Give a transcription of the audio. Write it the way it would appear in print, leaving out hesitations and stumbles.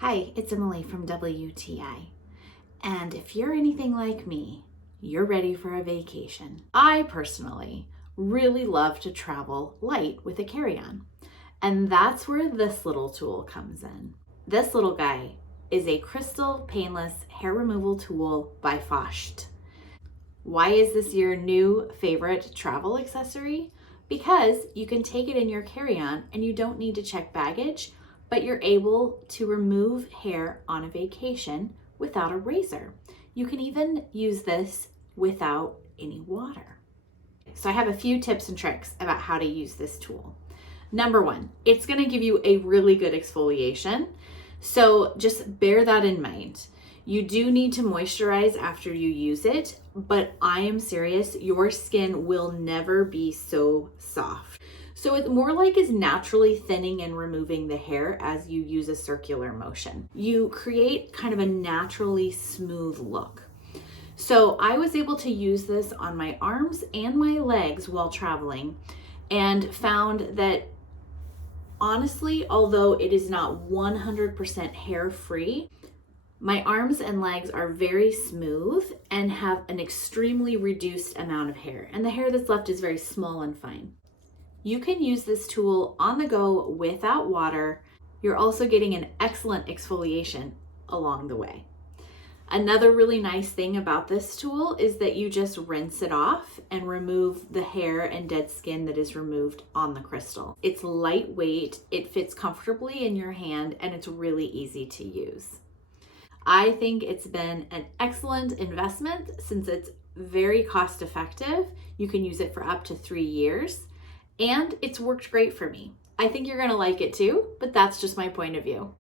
Hi, it's Emily from WTI. And if you're anything like me, you're ready for a vacation. I personally really love to travel light with a carry-on. And that's where this little tool comes in. This little guy is a crystal painless hair removal tool by Fochst. Why is this your new favorite travel accessory? Because you can take it in your carry-on and you don't need to check baggage, but you're able to remove hair on a vacation without a razor. You can even use this without any water. So I have a few tips and tricks about how to use this tool. Number one, it's gonna give you a really good exfoliation. So just bear that in mind. You do need to moisturize after you use it, but I am serious, your skin will never be so soft. So it's more like is naturally thinning and removing the hair as you use a circular motion. You create kind of a naturally smooth look. So I was able to use this on my arms and my legs while traveling and found that honestly, although it is not 100% hair free, my arms and legs are very smooth and have an extremely reduced amount of hair. And the hair that's left is very small and fine. You can use this tool on the go without water. You're also getting an excellent exfoliation along the way. Another really nice thing about this tool is that you just rinse it off and remove the hair and dead skin that is removed on the crystal. It's lightweight, it fits comfortably in your hand, and it's really easy to use. I think it's been an excellent investment since it's very cost effective. You can use it for up to 3 years. And it's worked great for me. I think you're gonna like it too, but that's just my point of view.